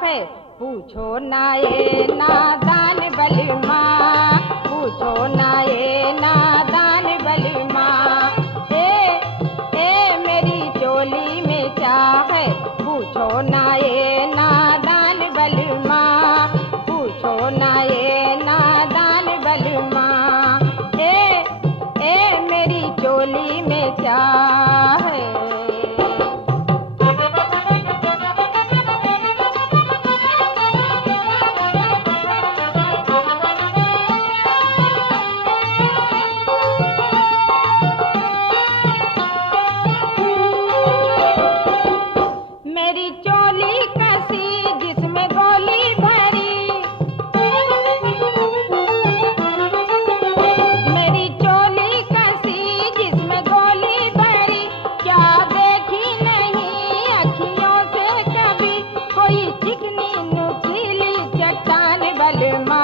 है, पूछो ना ये नादान बलमा, पूछो ना ये नादान बलमा। मेरी चोली में क्या है, पूछो ना ये नादान बलमा, पूछो ना ये नादान बलमा। मेरी चोली में क्या है। मेरी चोली कसी जिसमें गोली भरी, मेरी चोली कसी जिसमें गोली भरी, क्या देखी नहीं अखियों से कभी कोई चिकनी नुकीली चट्टान बलमा।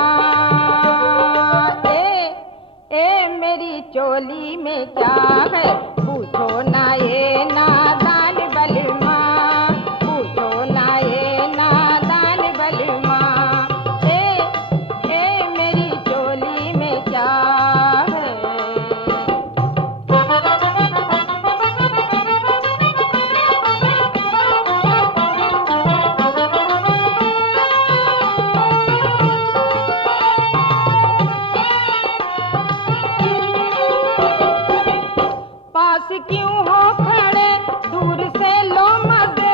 मेरी चोली में क्या है, पूछो ना ये नादान बलमा, पूछो ना ये नादान बलमा। मेरी चोली में क्या है। पास क्यों हो खड़े, दूर से लो मजे,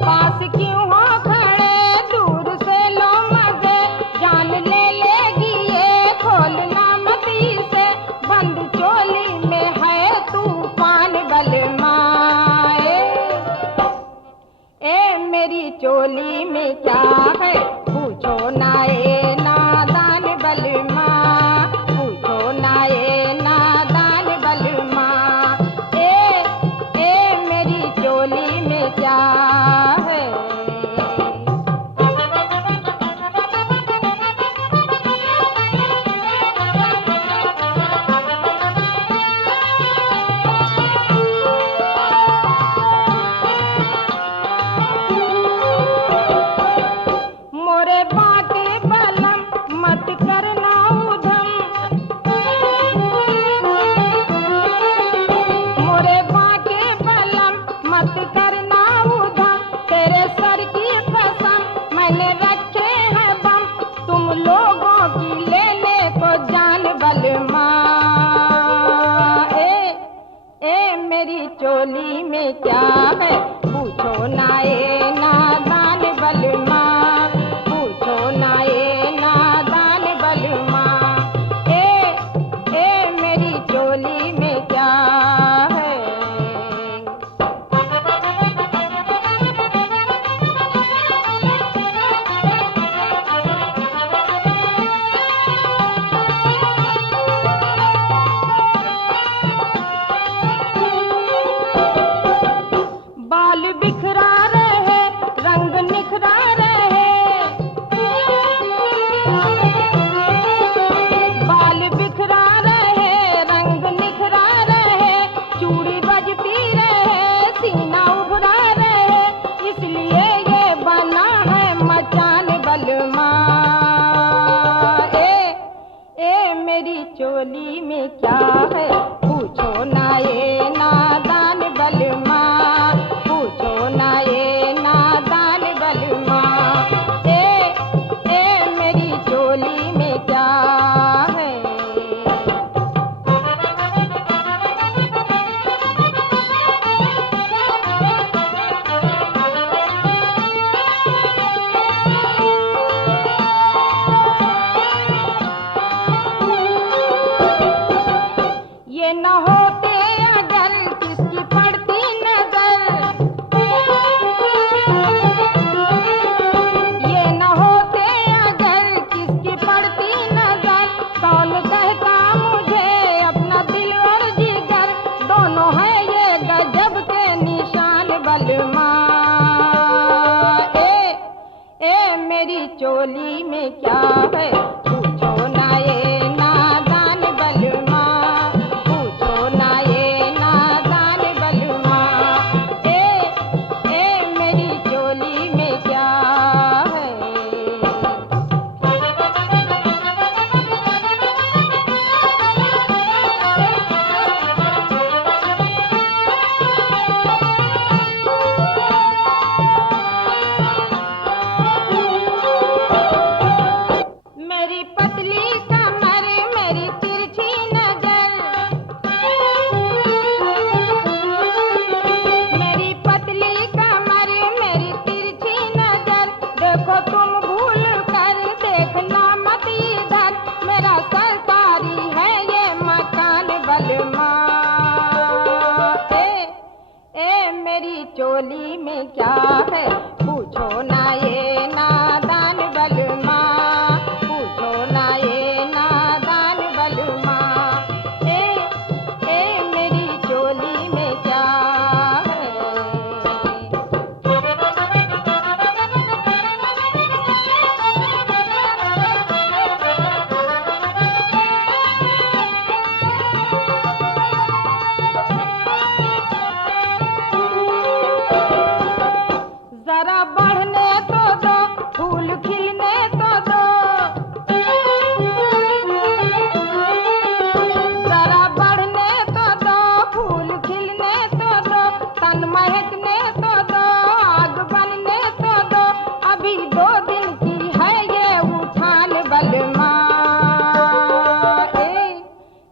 पास क्यों हो खड़े, दूर से लो मजे। जान ले लेगी ये, खोलना मत इसे, बंद चोली में है तूफान बलमा। मेरी चोली में क्या है, पूछो ना ये नादान बलमा, पूछो ना ये नादान बलमा। मेरी चोली में क्या है। मोरे बाटे बलम मत करना उधम, मोरे बाटे बलम मत करना उधम। तेरे सर की कसम मैंने रखे हैं बम, तुम लोगों की लेने को जान बलमा। मेरी चोली में क्या है, पूछो ना ये नादान बलमा, पूछो ना ये नादान बलमा। मेरी चोली में क्या है। बाल बिखरा रहे, रंग निखरा रहे, बाल बिखरा रहे, रंग निखरा रहे। चूड़ी बजती रहे, सीना उभरा रहे, इसलिए ये बना है मचान बलमा। मेरी चोली में क्या है, पूछो ना ये नादान बलमा, पूछो ना ये नादान बलमा। मेरी चोली में क्या है। ये न होते अगर किसकी पड़ती नजर, ये न होते अगर किसकी पड़ती नजर। कौन कहता मुझे अपना दिल और जिगर, दोनों है ये गजब के निशान बलमा। मेरी चोली में क्या है, पूछो ना ये नादान बलमा, पूछो ना ये नादान बलमा। है, पूछो ना ये नादान बलमा, पूछो ना ये नादान बलमा। ए मेरी चोली में क्या है। जरा बढ़ने तो दो, फूल खिलने तो दो, जरा बढ़ने तो दो, फूल खिलने तो दो, तन महकने तो दो, आग बनने तो दो, अभी 2 दिन की है ये उठान बलमा।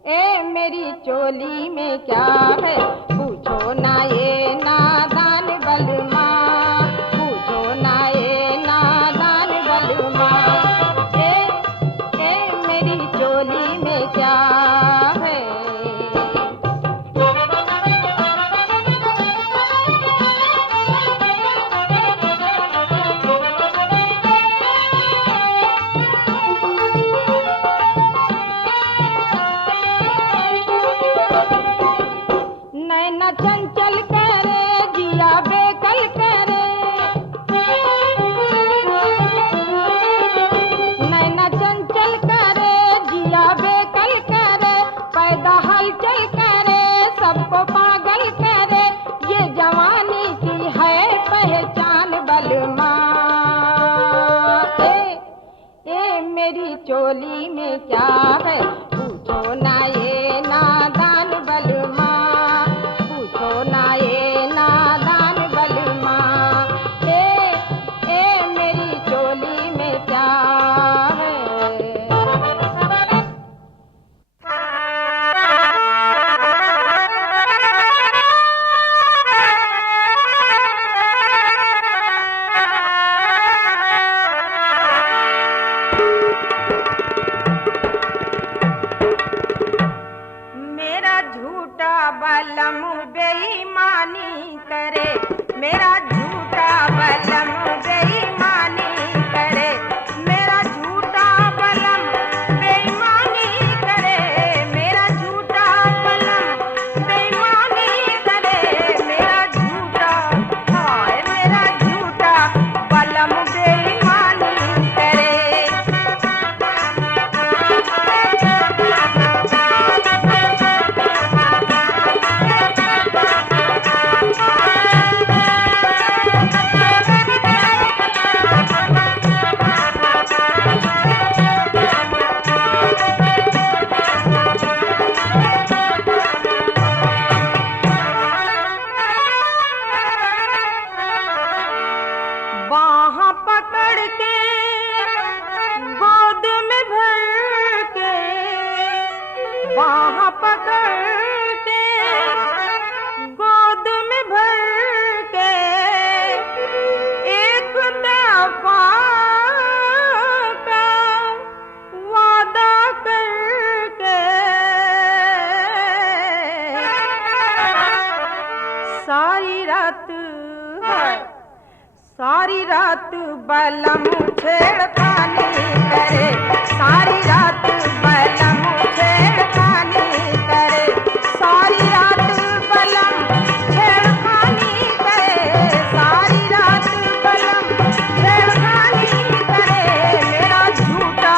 ए मेरी चोली में क्या है, पूछो ना ये नादान बलमा, पूछो ना ये नादान बलमा। ए मेरी चोली में क्या है। नैना चंचल करे, जिया बेकल करे, नैना चंचल करे, जिया बेकल करे, पैदा हलचल करे, सबको पागल करे, ये जवानी की है पहचान बलमा। ए मेरी चोली में क्या है, पूछो ना ये नादान बलमा, पूछो ना ये नादान बलमा। ए मेरी चोली में क्या है। मेरा झूठा बलम बेईमानी करे, मेरा झूठा बलम बेईमानी करे, मेरा झूठा बलम बेईमानी करे, मेरा झूठा बलम बेईमानी करे, मेरा झूठा, हाय मेरा झूठा बलम बेईमानी करे। बाह पकड़ के गोद में भर के, बाह पकड़ के गोद में भर के, एक दफा का वादा करके, सारी रात सारी रात बलम छेड़खानी करे, सारी रात बलम छेड़खानी करे, सारी रात बलम छेड़खानी करे, सारी रात बलम छेड़खानी करे, मेरा झूठा,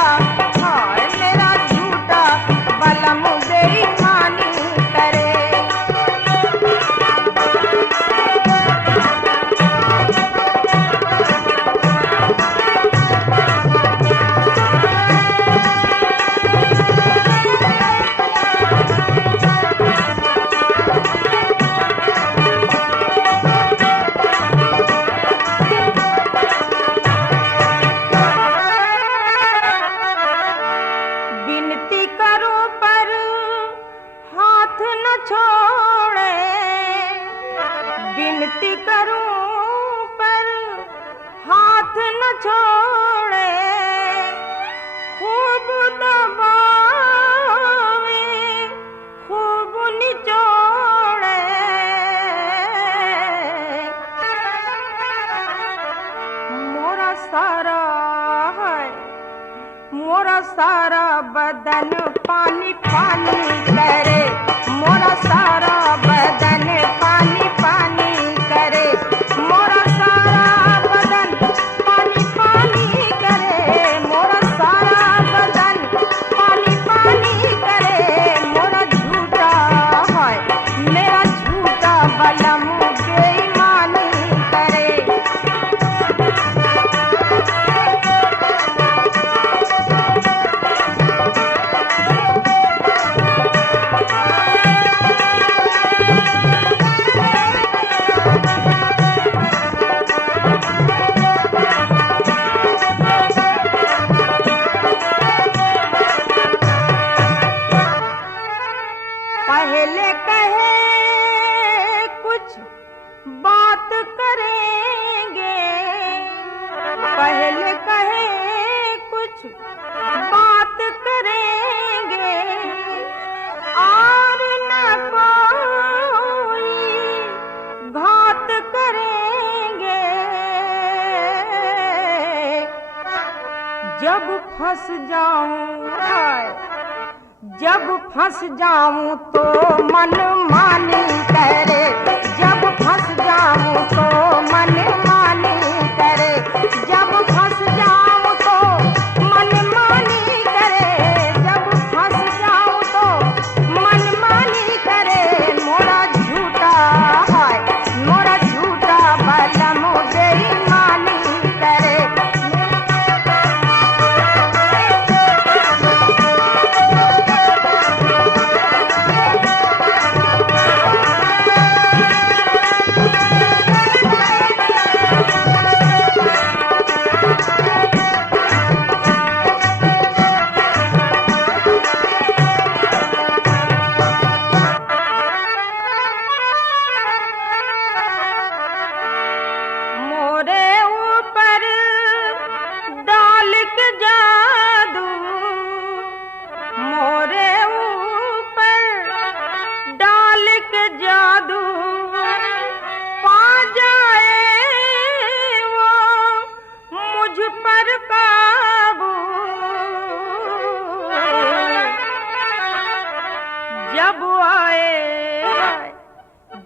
हाय मेरा झूठा बलम बेईमानी करे। मोरा सारा बदन पानी पानी करे, मोरा सारा बदन पानी पानी करे, मोरा सारा बदन पानी पानी करे, मोरा सारा बदन पानी पानी करे, मोरा झूठा है मेरा झूठा बलम बेईमानी करे। पहले कहे कुछ बात करेंगे, पहले कहे कुछ बात करेंगे, और न कोई घात करेंगे। जब फंस जाऊं जब फंस जाऊं तो मन मानी करे, जब फंस जाऊं तो मन मानी करे, जब फंस जाऊं तो मन मानी करे, जब फंस जाऊं तो मन मानी करे। मोरा झूठा है मोरा झूठा बलम बेईमानी करे। मोरे ऊपर डाल के जादू, मोरे ऊपर डाल के जादू, पा जाए वो मुझ पर काबू।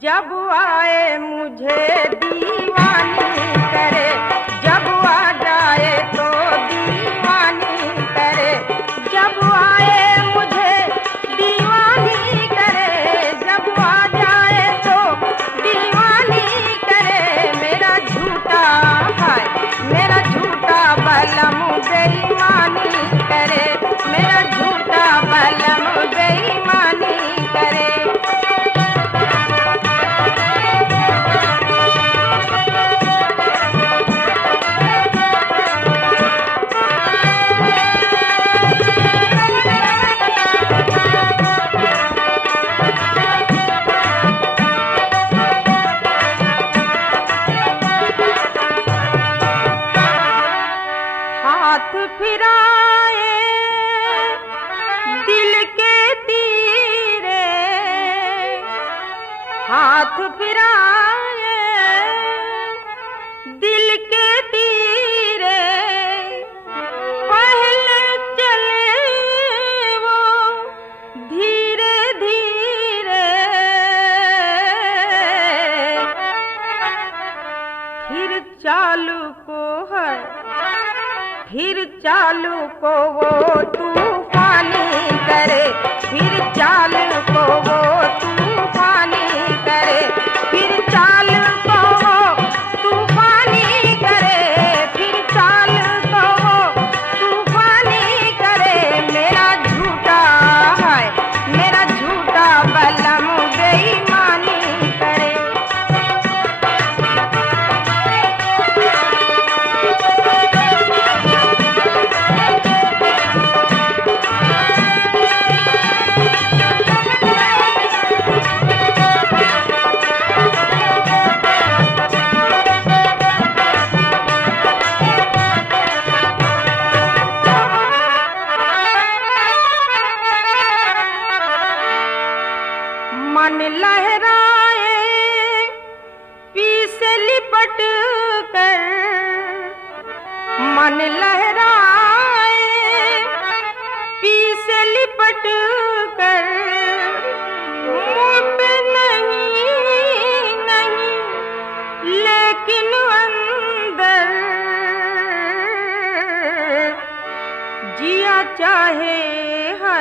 जब आए मुझे दीवानी करे, जब आ जाए तो दीवानी करे, जब आए मुझे दीवानी करे, जब आ जाए तो दीवानी करे। मेरा झूठा है मेरा झूठा बलम बेईमानी करे, मेरा झूठा बलम बेईमानी करे। हाथ फिराए दिल के तीरे, हाथ फिराए दिल के तीरे, पहले चले वो धीरे धीरे, फिर चालू को है फिर चालू को वो तूफानी करे, फिर चालू को वो तूफानी करे, फिर चालू को वो तूफानी करे, फिर चालू को वो तूफानी करे। मेरा झूठा है मेरा झूठा बलम बेईमानी करे। मन लहराए पी से लिपट कर, मन लहराए चाहे है,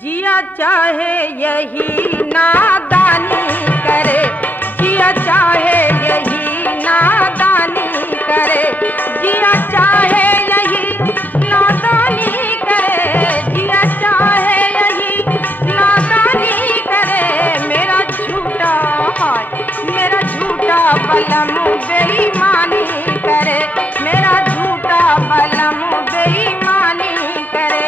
जिया चाहे यही नादानी करे, जिया चाहे यही नादानी करे, जिया चाहे यही नादानी करे, जिया चाहे यही नादानी करे। मेरा झूठा है, मेरा झूठा बलम बेईमानी करे, मेरा झूठा बलम बेईमानी करे।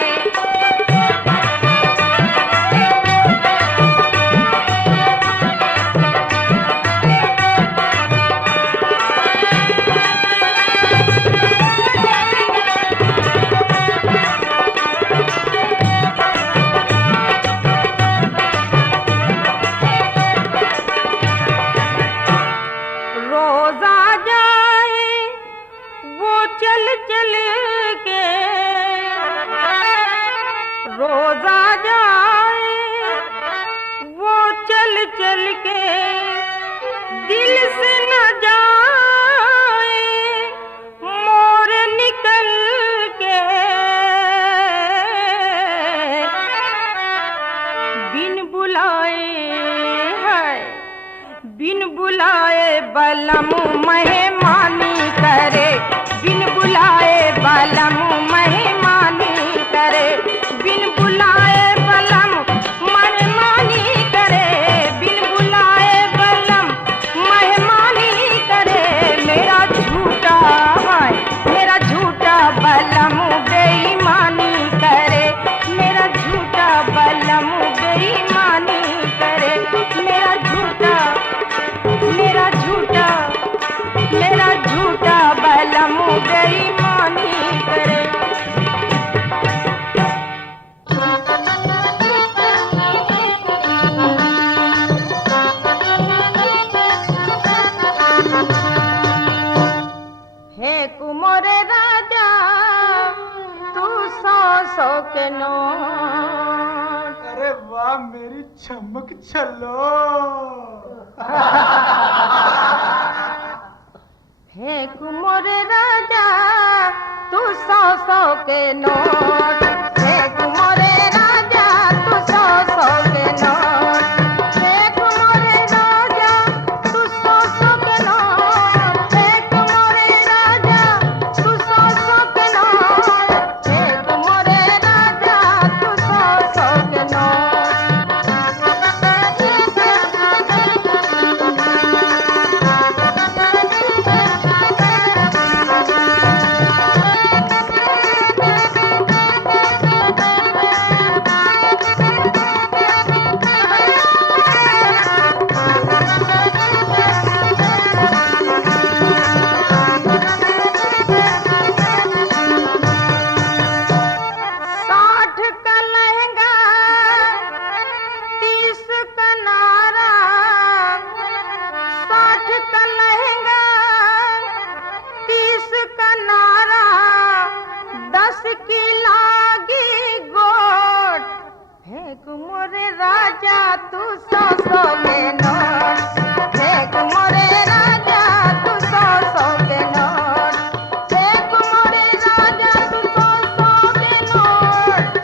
रोजा जाए वो चल चल के, रोजा जाए वो चल चल के, दिल से न जाए मोर निकल के। बिन बुलाए है, बिन बुलाए बलम मेहमानी करे, बिन बुलाए बलम मेहमानी करे, बिन बुलाए बलम मेहमानी करे, बिन बुलाए बलम मेहमानी करे। मेरा झूठा है, मेरा झूठा बलम बेईमानी करे, मेरा झूठा बलम बेईमानी करे, मेरा झूठा, मेरा झूठा, मेरा झूठा बलम बेईमानी करे। हे कुमोरे राजा तू 100 के नोट। अरे वाह मेरी चमक छल्लो। हे कुमोरे राजा तू 100 के नोट, हे कुमोरे राजा तू 100 के नोट, हे कुमोरे राजा तू 100 के नोट, हे कुमोरे राजा तू 100 के नोट, हे कुमोरे राजा तू 100 के नोट। की लागी गोट, हे कुमोरे राजा तू 100 के नोट, हे कुमोरे राजा तू 100 के नोट, हे कुमोरे राजा तू 100 के नोट।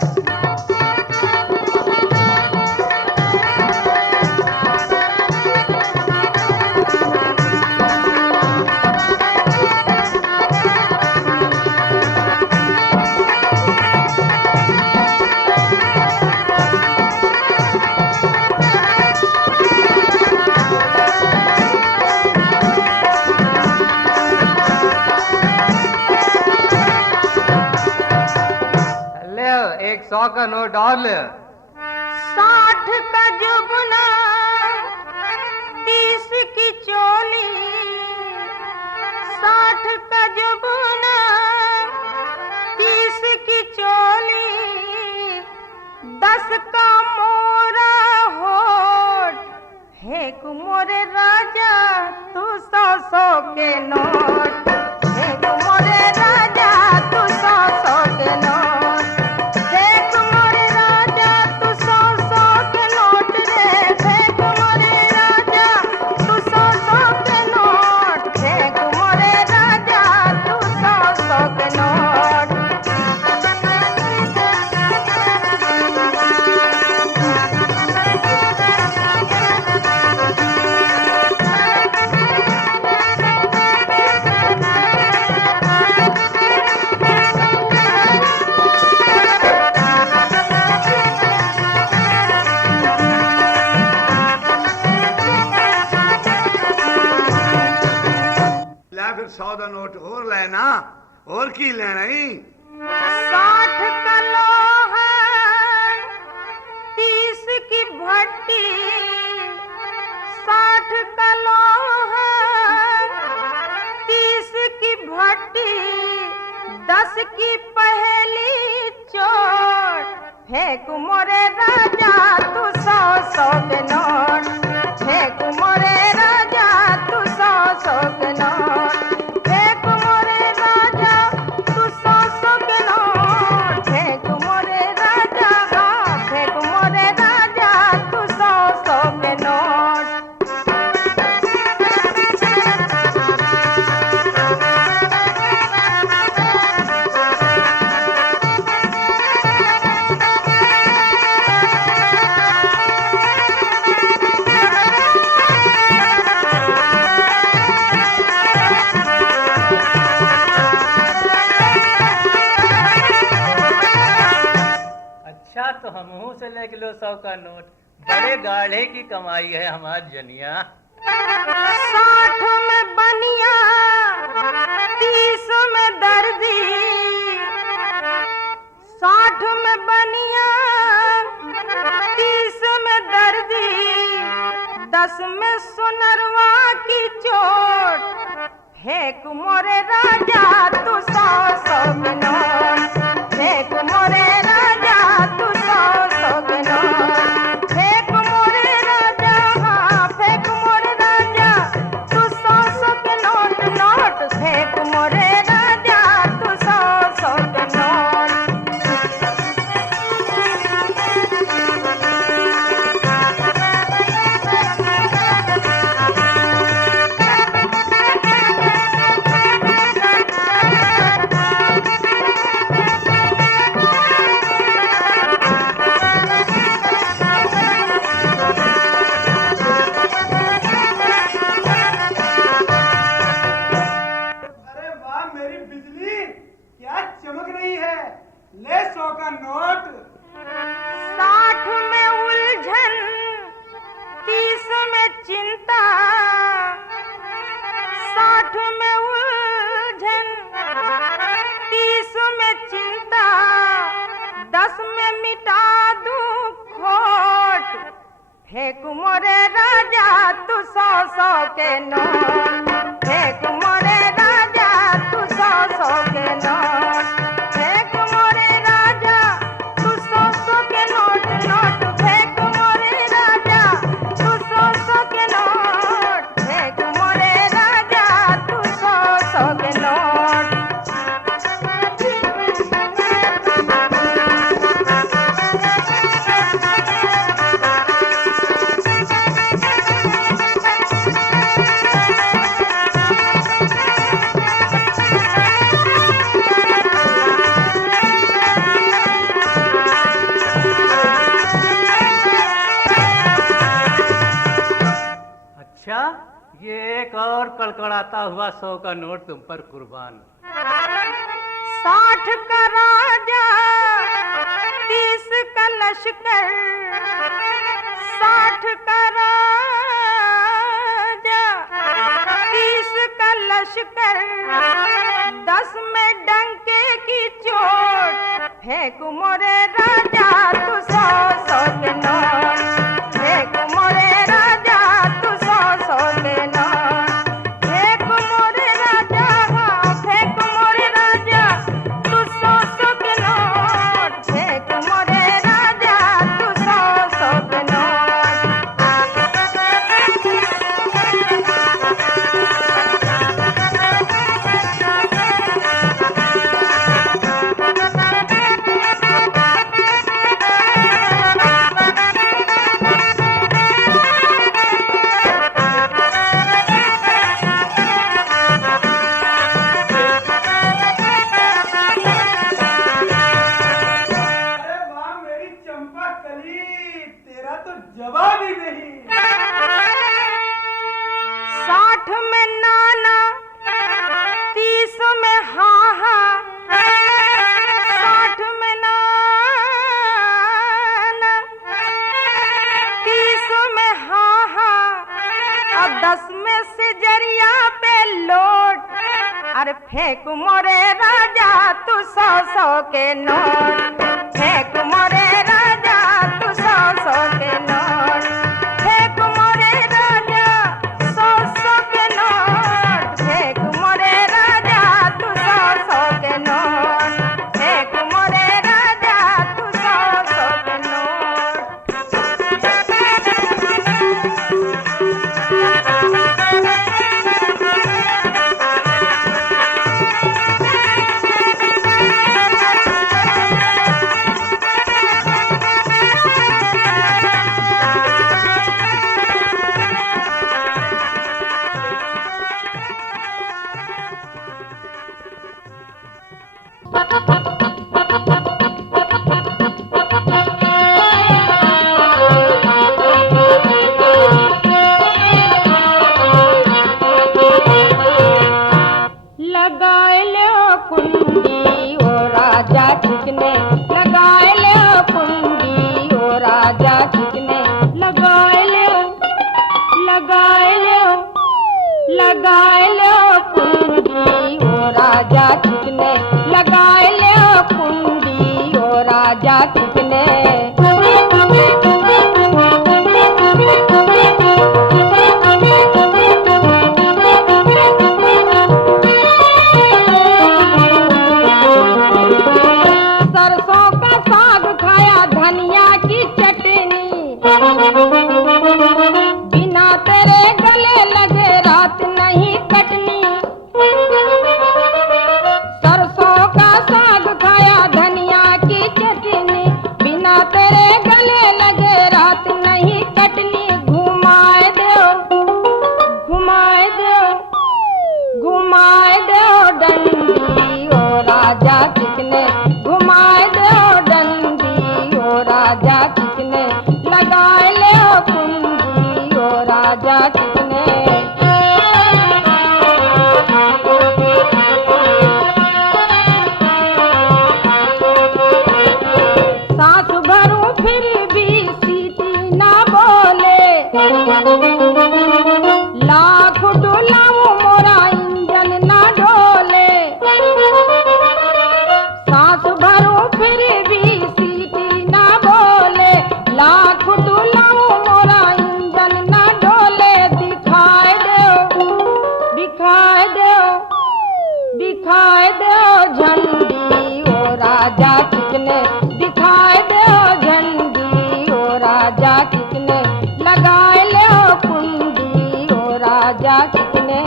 ले 100 का नोट और ले। 60 का जुगना 30 की चोली, 60 का जुगना 30 की चोली, 10 का मोरा होठ, हे कुमोरे राजा तू 100 के नोट, हे कुमोरे राजा तू 100 के नोट, हे कुमोरे राजा तू 100 के नोट रे, हे कुमोरे राजा तू 100 के नोट, हे कुमोरे राजा तू 100 के नोट। का नोट और लेना और की लेना ही 60 कलोहन 30 की भट्टी 60 कलोहन 30 की भट्टी 10 की पहली चोट फेंक मोरे राजा तू 100 के नोट फेंक मोरे राजा तू 100 के नोट फेंक मोरे राजा तू 100 के नोट फेंक मोरे राजा फेंक मोरे राजा तू 100 के नोट अच्छा तो हमहू से ले किलो 100 का नोट बड़े गाढ़े की कमाई है हमार जनिया 60 में बनिया 30 में दर्दी 60 में बनिया 30 में दर्दी 10 में सुनरवा की चोट फेंक मोरे राजा तू 100 के नोट फेंक मोरे राजा तू 100 के नोट फेंक मोरे राजा फेंक मोरे राजा तू 100 के नोट नोट फेंक मोरे राजा तू 100 के नोट अरे वाह मेरी बिजली क्या चमक रही है ले 100 का नोट 60 में उलझन 30 में चिंता 60 में उलझन 30 में चिंता 10 में मिटा दूं खोट फेंक मोरे राजा तू 100 के नोट फेंक मोरे राजा तू 100 के नोट फेंक मोरे राजा तू 100 के नोट नोट फेंक मोरे राजा तू 100 के नोट फेंक मोरे राजा तू 100 के नोट अच्छा ये एक और कड़कड़ाता हुआ 100 का नोट तुम पर कुर्बान 60 का राजा 30 का लश्कर 60 का राजा 30 का लश्कर 10 में डंके की चोट फेंक मोरे राजा तू 100 के नोट फेंक मोरे राजा तू 100 के नोट फेंक मोरे राजा फेंक मोरे राजा तू 100 के नोट फेंक मोरे राजा तू 100 के नोट अरे फेंक मोरे राजा तू 100 के नोट, फेंक मोरे राजा तू 100 के नोट, फेंक मोरे राजा 100 के नोट, फेंक मोरे राजा तू 100 के नोट, फेंक मोरे राजा तू 100 के लगाए लो कुंडी ओ राजा चिकने, लगाए लो कुंडी ओ राजा चिकने, लगाए लो, लगाए लो, लगाए लो कुंडी ओ राजा चिकने, लगाए लो कुंडी ओ राजा चिकने। सरसों का साग खाया धनिया की चटनी, बिना तेरे गले लगे रात नहीं कटनी। सरसों का साग खाया धनिया की चटनी, बिना तेरे गले लगे रात नहीं कटनी। घुमाए दो, घुमाए दो, घुमाए दो डंडी ओ राजा चिकने, घुमाए दो डंडी ओ राजा चिकने, लगाए ले कुंडी ओ राजा चिकने। सांस भरूं फिर भी सीटी ना बोले, लाख डुलाऊं मोरा इंजन ना डोले। सांस भरूं फिर भी सीटी ना बोले, लाख डुलाऊं मोरा इंजन ना डोले। दिखाए दो, दिखाए दो, दिखाए दो झंडी ओ राजा चिकने, दिखाए दो झंडी ओ राजा चिकने, लगाए लो कुंडी ओ राजा चिकने।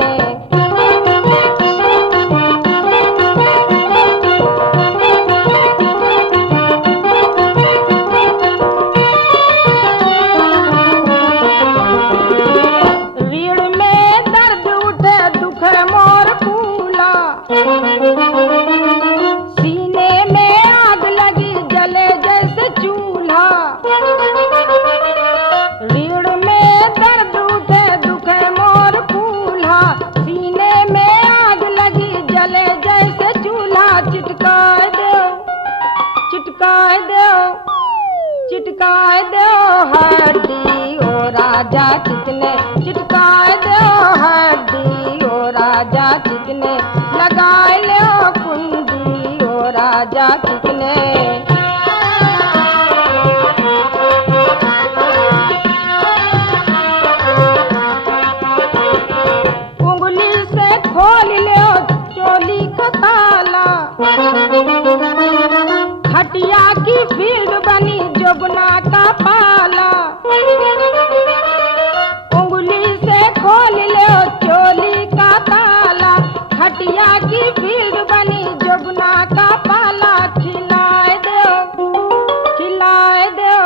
रीढ़ में दर्द उठे दुख मोर फूला, सीने में आग लगी जले जैसे चूल्हा। रीढ़ में दर्द उठे दुख मोर फूला, सीने में आग लगी जले जैसे चूल्हा। चिटकाए दो, चिटकाए दो, चिटकाए दो हड्डी ओ राजा चिकने, चिटकाए दो हड्डी ओ राजा चिकने, लगाए लो कुंडी ओ राजा चिकने। उंगली से खोल लो चोली का ताला, खटिया की फील्ड बनी जोबना का पाला। उंगली से खोल लो चोली का ताला, खटिया की फील्ड बनी जोबना का पाला। खिलाए दो, खिलाए दो,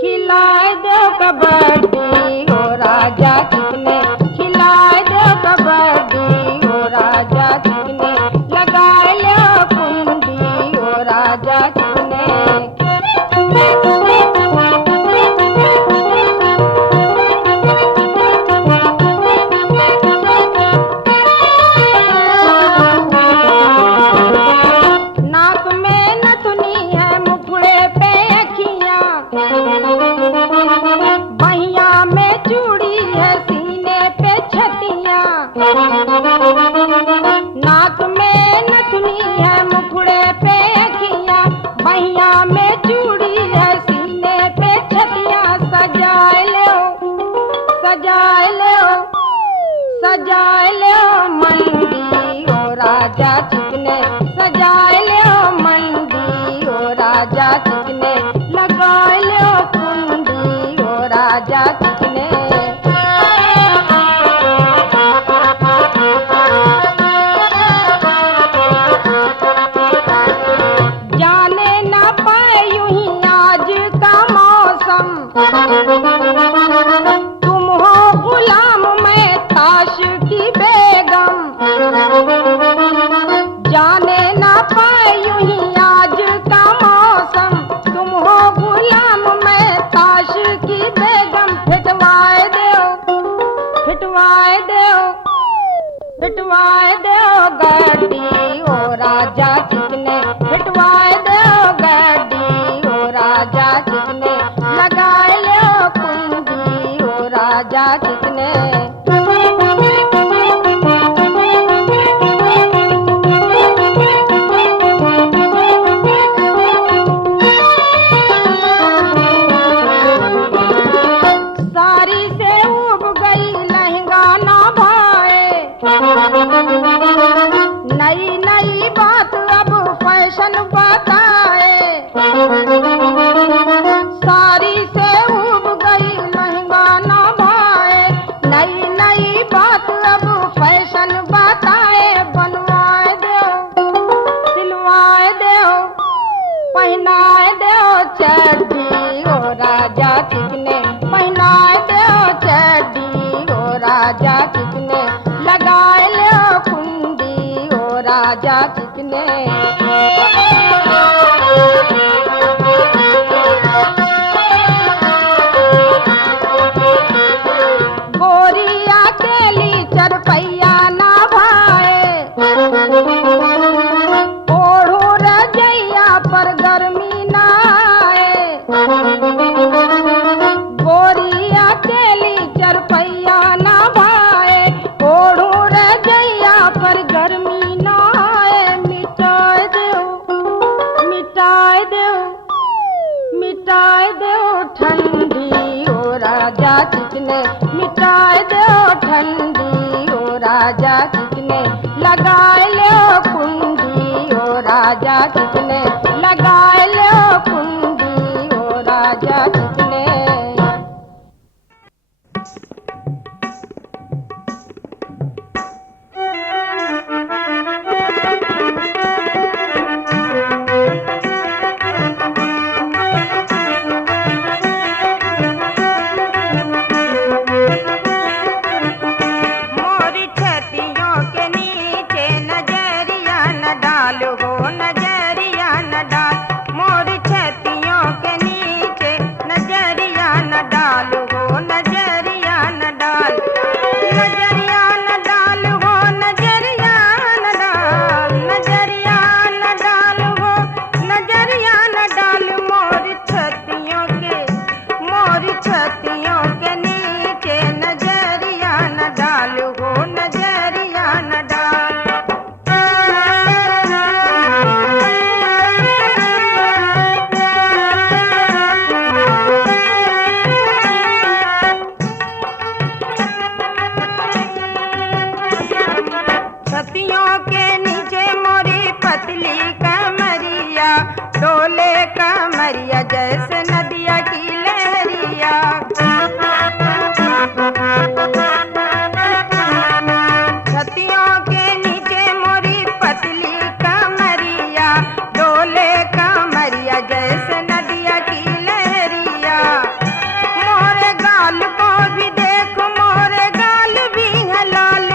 खिलाए दो कबड्डी ओ राजा चिकने, खिलाए दो कबड्डी ओ राजा चिकने, लगाए लो कुंडी ओ राजा चिकने। राजा चिकने सजाए लो मंदी, ओ राजा चिकने लगाए लो कुंडी, ओ राजा चिकने। जाने ना पाए यूं ही आज का मौसम, तुम हो गुलाम मैं ताश की बेगम। जाने ना पाए यूं ही आज का मौसम, तुम हो गुलाम मैं ताश की बेगम। फिटवाए दो, फिटवाए दो, फिटवाए दो गड्डी, ओ राजा चिकने फिटवाए दो गड्डी, ओ राजा चिकने लगाए लो कुंडी, ओ राजा चिकने। सारी से उब गई लहंगा ना भाए, नई नई बात अब फैशन बताए। सारी से उब गई लहंगा ना भाए, नई नई बात अब फैशन बताए। बनवाए दो, सिलवाए दो, पहनाए दो चड्डी, ओ राजा चिकने पहनाए दो चड्डी, ओ राजा चिकने लगाए लो कुंडी, ओ राजा चिकने। गोरिया केली चरपैया ना भाए, ओढ़ो रजैया पर गर्मी ना आए। गोरिया केली चरपैया ना भाए, ओढ़ो रजैया पर गर्मी ना आए। मिटाए दो, मिटाए दो, मिटाए दो ठंडी, ओ राजा चिकने मिटाए दो ठंडी, ओ राजा चिकने लगाए लो कुंडी, ओ राजा चिकने लगाए लो कुंडी, ओ राजा चिकने। मोरी छतियों के नीचे नजरिया न डालो हो, नजरिया न डाल। मोरी छतियों के नीचे नजरिया न डालो हो, नजरिया न डाल। नजरिया न डाल हो, नजरिया न डाल, नजरिया न डाल हो, नजरिया न डाल। मोरी छतियों के नीचे नजरिया न डाल हो, नजरिया न डाल। छतियों के नीचे मोरी पतली कमरिया, डोले कमरिया जैसे नदिया की लहरिया। छतियों के नीचे मोरी पतली कमरिया, डोले कमरिया जैसे नदिया की लहरिया। मोरे गाल को भी देखो, मोरे गाल भी है लाल।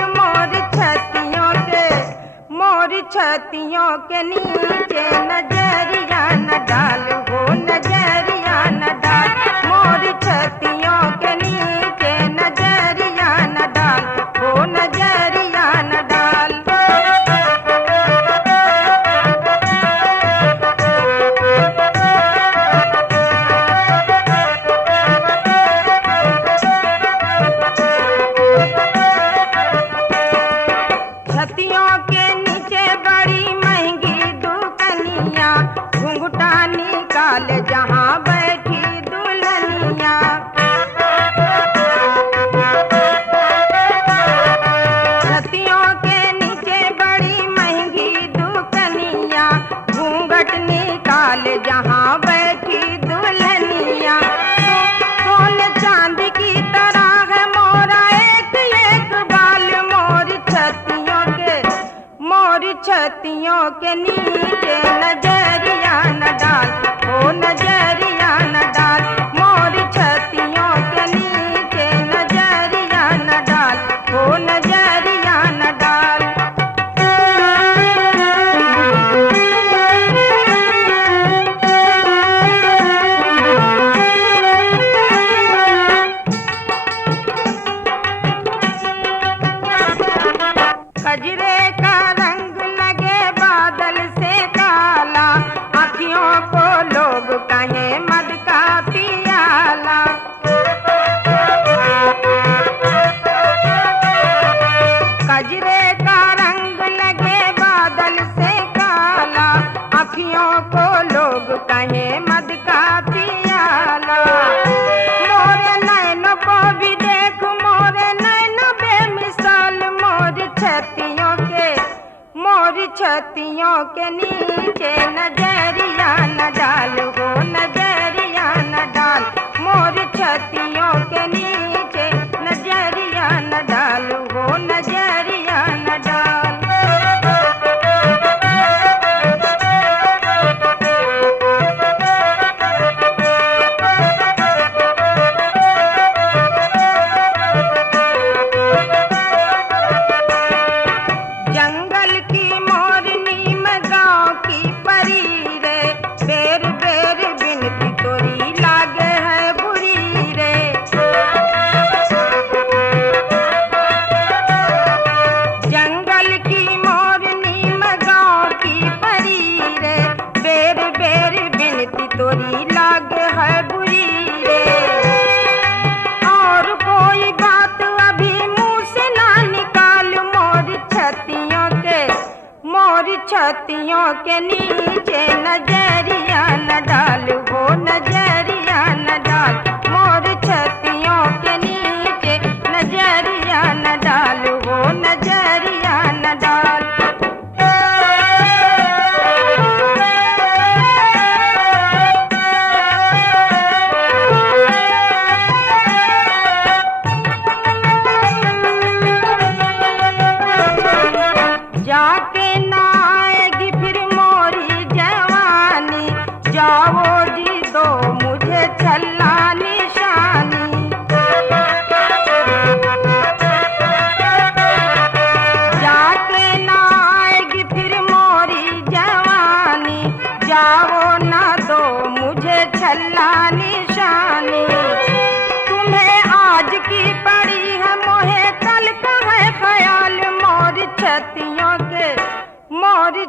छतियों के नीचे नजरिया न डाल हो, नजरिया न डाल। मोरी छतियों के नीचे नजरिया न डाल हो, नजरिया न डाल। छतियों के नीचे बड़ी महंगी दुकनिया, घुंघटा निकाल जहाँ बैठी दुल्हनिया। छतियों के नीचे बड़ी छतियों के नीचे नजरिया न डाल, ओ नजरिया न डाल, मोर छतियों के नीचे नजरिया न डाल, ओ नजरिया न डाल। कजरे का रंग लगे बादल से काला, आँखियों को लोग कहें मद का पियाला। कजरे का रंग लगे बादल से काला, आँखियों को लोग कहें मद का पियाला। मोरे नैनों को भी देख, मोरे नैनों बेमिसाल, मोर छतियों के नीचे नजरिया न डाल, हो नजरिया न डाल, मोर छतियों के नीचे नजरिया न डाल, हो नजरिया न डाल। तोरी लागे है बुरी रे, और कोई बात अभी मुंह से ना निकाल, मोर छतियों के नीचे नजरिया न डाल, वो नजरिया न डाल, मोर छतियों के नीचे नजरिया न डाल, वो नजरिया न डाल। जाके ना आएगी फिर मोरी जवानी, जाओ जी दो मुझे छल्ला निशानी। जाके ना आएगी फिर मोरी जवानी, जाओ ना दो मुझे छल्ला निशानी। तुम्हें आज की पड़ी है मोहे कल का है ख्याल, मोर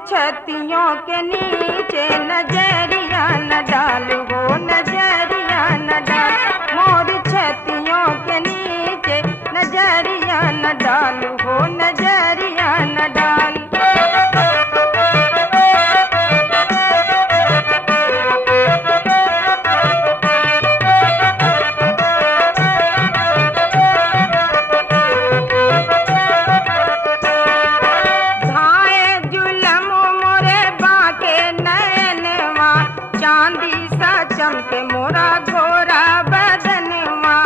छतियों के नीचे नजरिया न डाल, वो नजरिया न डाल, मोर छतियों के नीचे नजरिया न डाल, वो नजरिया न डाल। चमके मोरा गोरा बदनवा,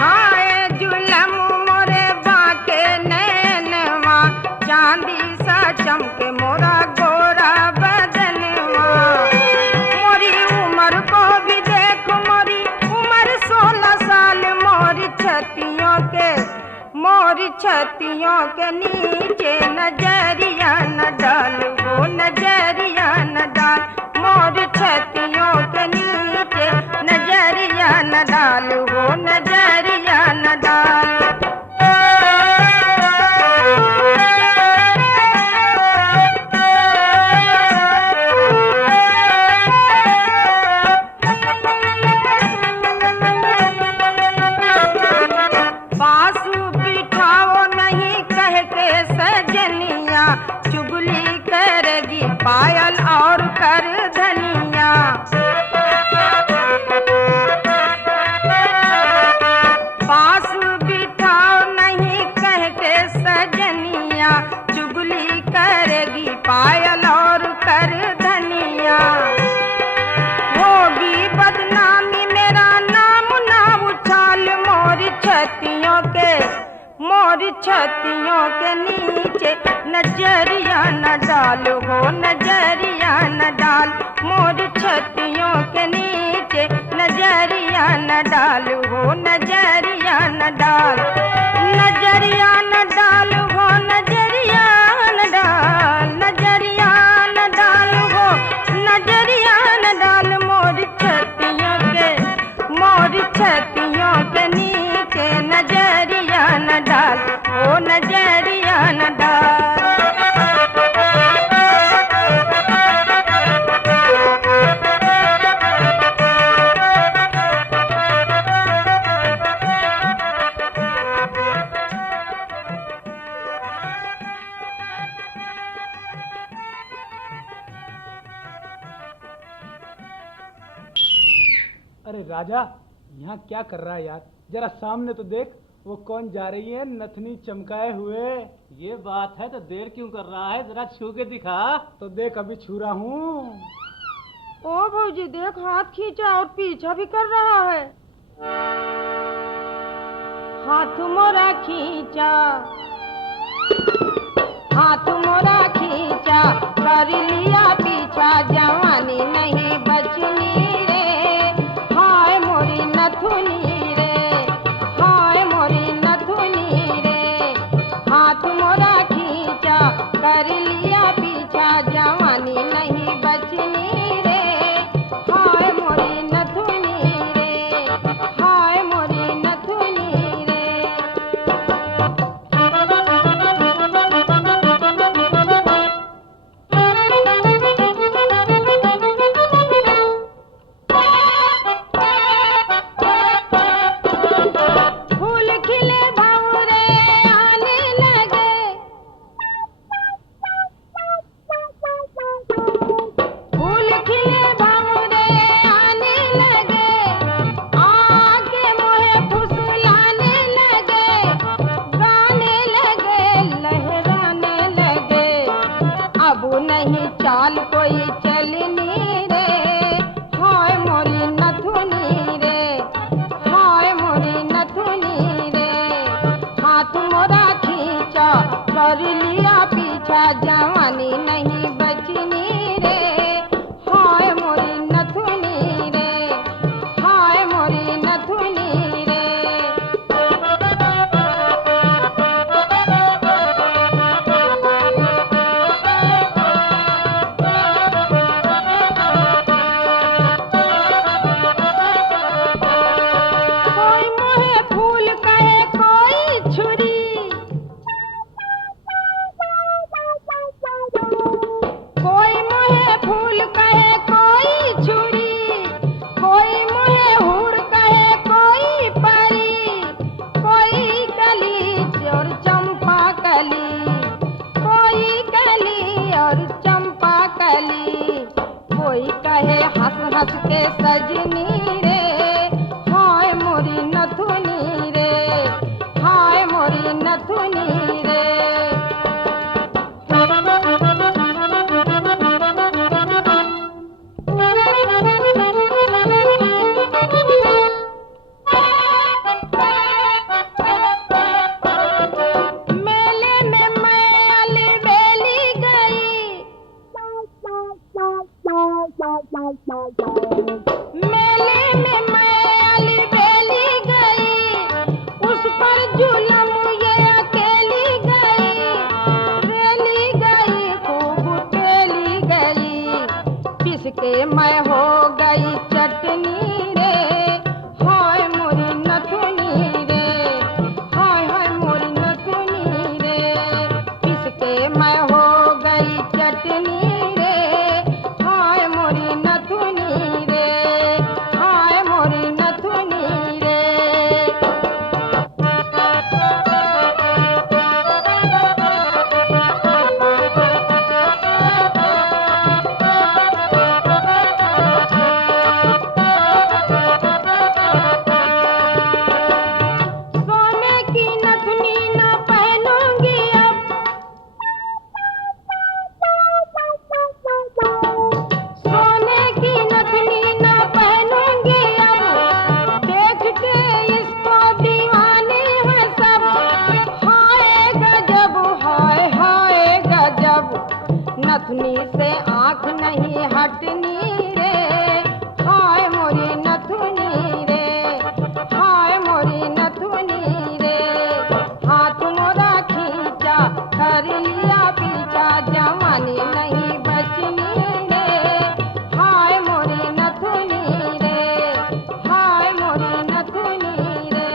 हाय जुलम मोरे बाके नैनवा, चांदी सा चमके मोरा गोरा बदनवा। मोरी उम्र को भी देख, मोरी उम्र 16 साल, मोर छतियों के नीचे नजरिया न डाल, वो नजरिया न डाल, मोर छतियों के नीचे नजरिया न डाल, वो नजरिया न डाल। सजनिया चुगली करेगी पायल और कर धनिया, पास बिठाओ नहीं कह के सजनिया, चुगली करेगी पायल और कर धनिया। होगी बदनामी मेरा नाम ना उछाल, मोर छतियों के मोर छतियों के नीचे नजरिया न डाल हो, नजरिया न डाल। मोर छतियों के नीचे नजरिया न डाल हो, नजरिया न डाल। नजरिया न डाल हो, नजरिया न डाल, नजरिया न डाल हो, नजरिया न डाल। मोर छतियों के नीचे नजरिया न डाल हो, नजरिया न डाल। अरे राजा, यहाँ क्या कर रहा है यार? जरा सामने तो देख, वो कौन जा रही है नथनी चमकाए हुए? ये बात है तो देर क्यों कर रहा है, जरा छू के दिखा। तो देख, अभी छू रहा हूँ। ओ भौजी देख, हाथ खींचा और पीछा भी कर रहा है। हाथ मोरा खींचा, हाथ मोरा खींचा, कर लिया पीछा, जवानी नहीं बचनी रे। हाय मोरी नथुनी रे, हाय मोरी नथुनी रे। हाथ मोरा खींचा, कर लिया पीछा, जवानी नहीं बचनी रे। हाय मोरी नथुनी रे, हाय मोरी नथुनी रे। फूल खिले भंवरे आने लगे, फूल खिले भंवरे आने लगे, आके मोहे फुसलाने लगे, गाने लगे, लहराने लगे। अब नहीं चाल कोई चलनी रे। हाय मोरी नथुनी रे, हाय मोरी नथुनी रे। हाथ मोरा खींचा, कर लिया पीछा, जवानी नहीं बचनी रे। हाय मोरी नथुनी रे, हाय मोरी नथुनी रे। कोई मोहे फूल कहे, कोई छुरी, कोई मोहे फूल कहे, कोई छुरी, कोई मोहे हूर कहे, कोई परी, कोई कली और चंपा कली, कोई कली और चंपा कली। कोई कहे हंस हंस के सजनी रे। हाय मोरी नथुनी रे, हाय मोरी नथुनी रे। मेले में मैं अलबेली गई, मेले में मैं अलबेली गई, उस पर जुलम ये अकेली गई, रेली गई खूब टेली गई, पिस के मैं हो गई चटनी रे। हाय मोरी नथुनी रे, हाय हाय मोरी नथुनी रे। पिस के मैं हो गई चटनी रे। हाय मोरी नथुनी रे, हाय मोरी नथुनी रे। हाथ नहीं हटनी रे, हाय मोरी नथुनी रे, हाय मोरी नथुनी रे। हाथ मोरा खींचा कर लिया पीछा, जवानी नहीं बचनी रे, हाय मोरी नथुनी रे, हाय मोरी नथुनी रे।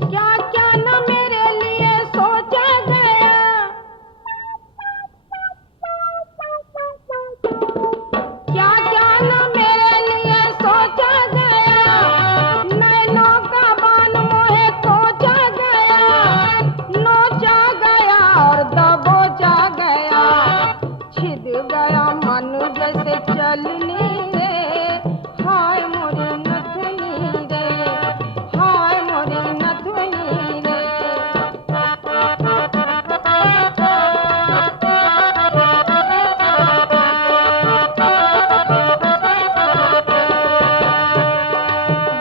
क्या क्या न मेरे लिए सोचा गया, क्या क्या न मेरे लिए सोचा गया, नैनों का बान मोहे कोचा गया, नोचा गया और दबोचा गया, छिद गया मन जैसे चलनी रे, हाय मोरी नथुनी रे, हाय मोरी नथुनी रे।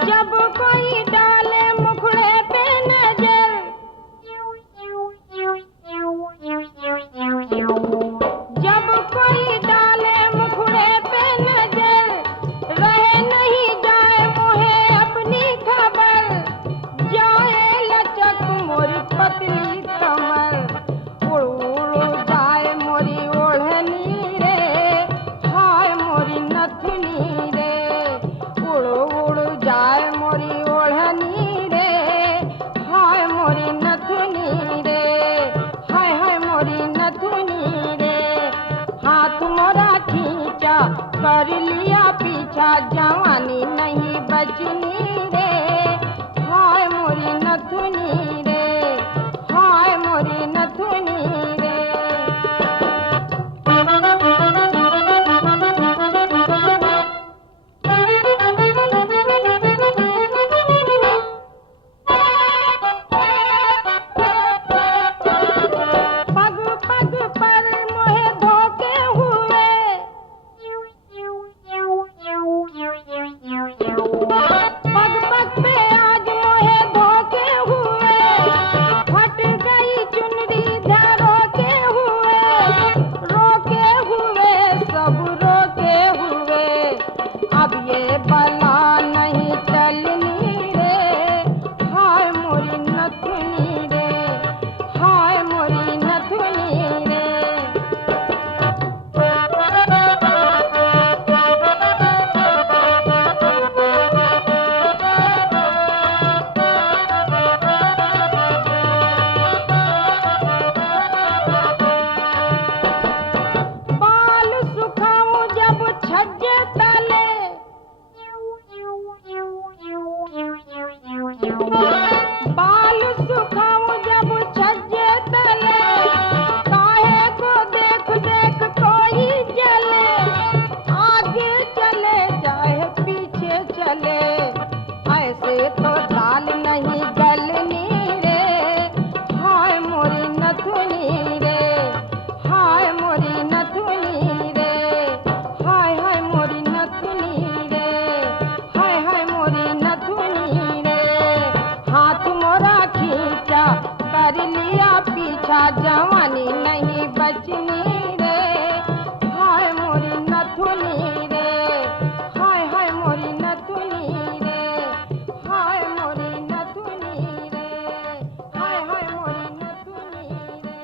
जब कोई डाले मुखड़े पे नजर, जब कोई डाले मुखड़े पे नजर, रहे नहीं जाए मोहे अपनी खबर, जाए लचक मोरी पतली कमर, उड़ उड़ जाए मोरी ओढ़नी रे, हाय मोरी नथुनी रे, उड़ उड़ जाए मोरी ओढ़नी रे, हाय मोरी नथुनी रे, हाय हाय मोरी नथुनी रे। हाथ मोरा खींचा कर लिया पीछा, जवानी नहीं बचनी रे, हाय मोरी नथुनी रे, हाय मोरी नथुनी रे। पग पग पर मोहे धोखे हुए, पग पग पे आज मोहे धोखे हुए, फट गई चुनरी धरोके हुए, रोके हुए सब रोके हुए, अब ये बला नहीं चलनी रे, हाय मोरी नथुनी रे, हाय मोरी नथुनी रे। बाल सुखाऊं जब छज्जे तले, बाल सुखाऊं जब छज्जे तले, काहे को देख देख कोई जले, आगे चले चाहे पीछे चले, ऐसे तो दाल नहीं गलनी रे, हाय मोरी नथुनी रे, हाय मोरी नथुनी रे, हाय हाय मोरी नथुनी रे, हाय हाय मोरी नथुनी रे। हाथ मोरा खींचा कर लिया पीछा, जवानी नहीं बचनी रे, हाय मोरी नथुनी रे, हाय हाय मोरी नथुनी रे, हाय मोरी नथुनी रे, हाय हाय मोरी नथुनी रे।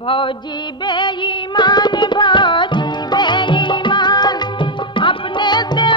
भौजी बेईमान, भौजी बेईमान, अपने से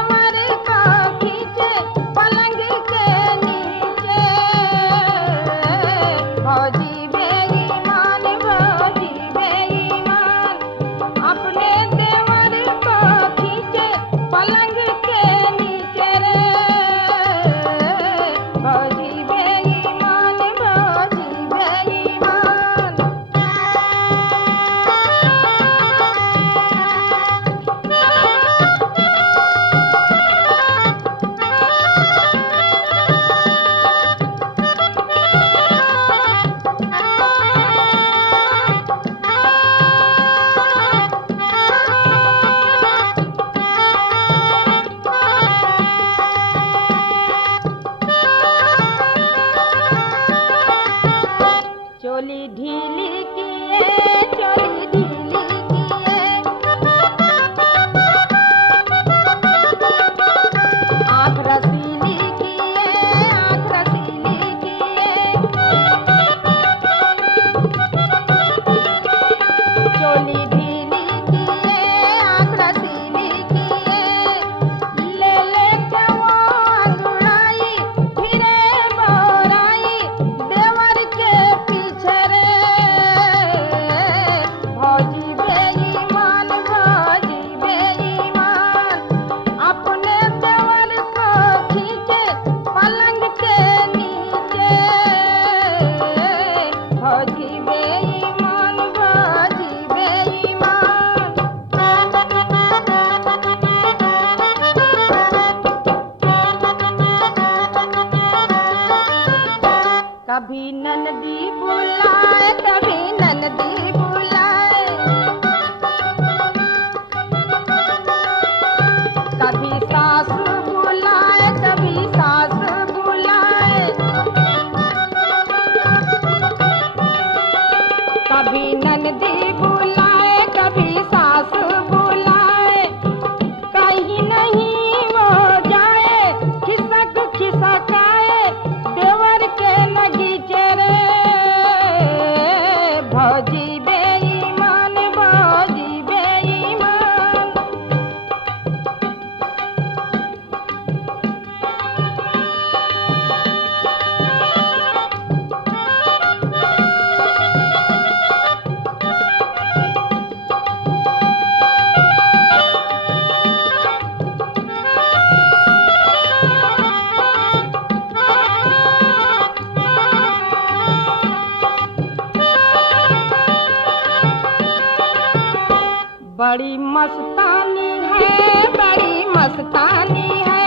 दीवानी है, बड़ी मस्तानी है।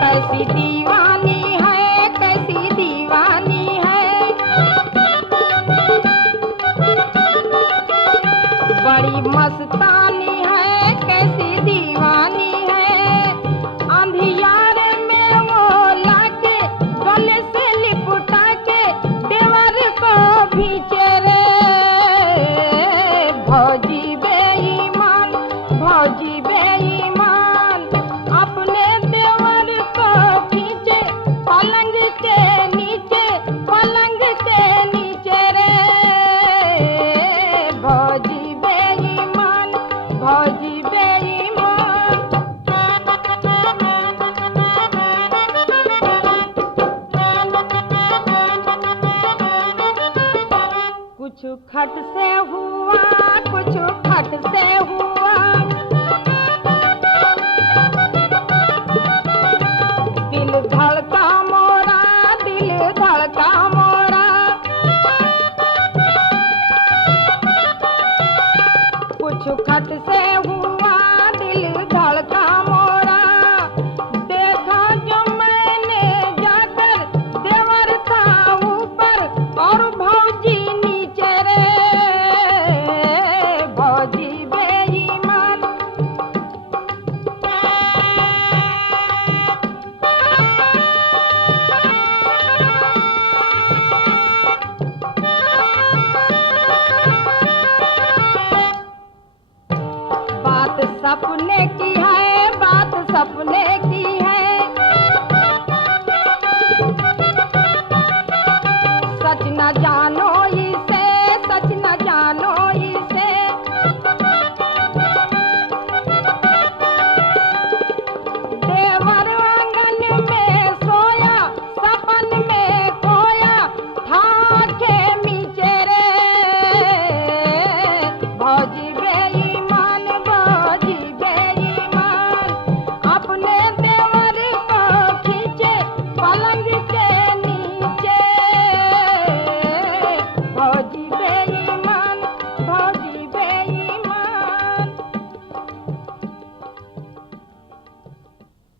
कैसी दीवानी है, कैसी दीवानी है। बड़ी मस्तानी है, कैसी दीवानी है। अंधियार में वो लाके गले से लिपटा के देवर को भींचे रे। भौजी बेईमान, भौजी बेईमान, अपने देवर को खींचे पलंग के नीचे, पलंग के नीचे रे। भौजी बेईमान, भौजी बेईमान। कुछ खट से हुआ, कुछ खट से हुआ। दिल धड़का मोरा, दिल धड़का मोरा। कुछ खट